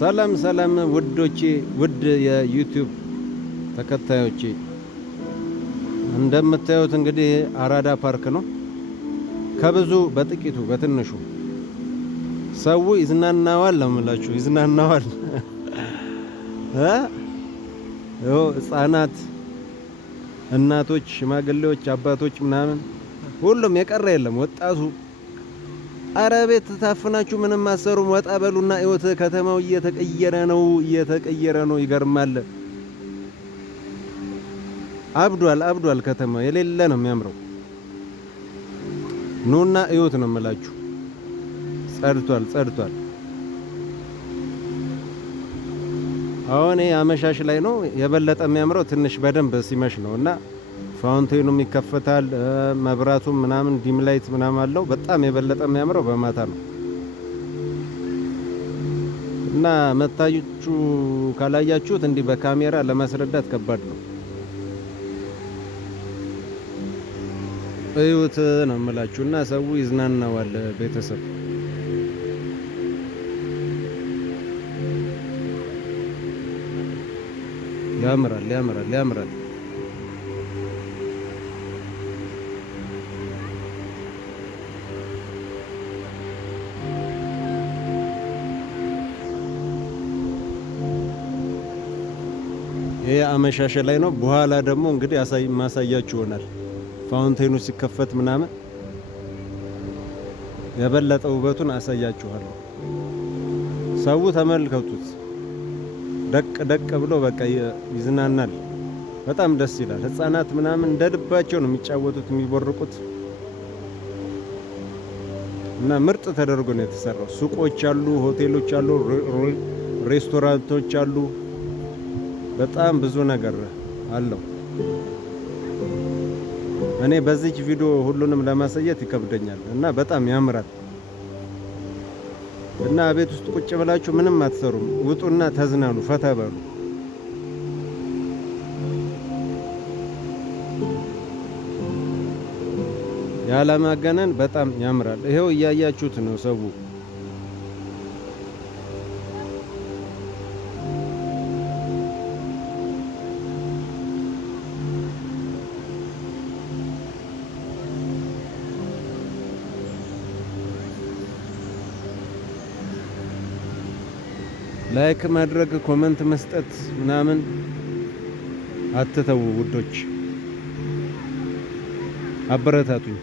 ሰላም ሰላም ውዶቼ፣ ውድ የዩቲዩብ ተከታዮቼ፣ እንደምታዩት እንግዲህ አራዳ ፓርክ ነው። ከብዙ በጥቂቱ በትንሹ ሰው ይዝናናዋል ነው የምላችሁ፣ ይዝናናዋል። ህፃናት፣ እናቶች፣ ሽማግሌዎች፣ አባቶች ምናምን ሁሉም የቀረ የለም። ወጣቱ አረ ቤት ታፍናችሁ ምንም አሰሩም፣ ወጣ በሉና እዩት። ከተማው እየተቀየረ ነው። ይገርማል። አብዷል ከተማው የሌለ ነው የሚያምረው። ኑና እዩት ነው የምላችሁ። ጸድቷል። አሁን አመሻሽ ላይ ነው የበለጠ የሚያምረው፣ ትንሽ በደንብ ሲመሽ ነው እና ፋውንቴኑም ይከፈታል፣ መብራቱም ምናምን ዲም ላይት ምናምን አለው። በጣም የበለጠ የሚያምረው በማታ ነው እና መታችሁ ካላያችሁት እንዲህ በካሜራ ለማስረዳት ከባድ ነው። እዩት ነው የምላችሁ እና ሰው ይዝናናዋል። ቤተሰብ ያምራል። ይሄ አመሻሸ ላይ ነው። በኋላ ደግሞ እንግዲህ ማሳያችሁ ይሆናል። ፋውንቴኑ ሲከፈት ምናምን የበለጠ ውበቱን አሳያችኋለሁ። ሰው ተመልከቱት። ደቅ ብሎ በቃ ይዝናናል። በጣም ደስ ይላል። ህፃናት ምናምን እንደ ልባቸው ነው የሚጫወቱት የሚቦርቁት እና ምርጥ ተደርጎ ነው የተሰራው። ሱቆች አሉ፣ ሆቴሎች አሉ፣ ሬስቶራንቶች አሉ። በጣም ብዙ ነገር አለው። እኔ በዚህ ቪዲዮ ሁሉንም ለማሳየት ይከብደኛል እና በጣም ያምራል። እና ቤት ውስጥ ቁጭ ብላችሁ ምንም አትሰሩም፣ ውጡና ተዝናኑ፣ ፈታ በሉ። ያለማጋነን በጣም ያምራል። ይሄው እያያችሁት ነው ሰው ላይክ ማድረግ፣ ኮመንት መስጠት ምናምን አትተው ውዶች፣ አበረታቱኝ።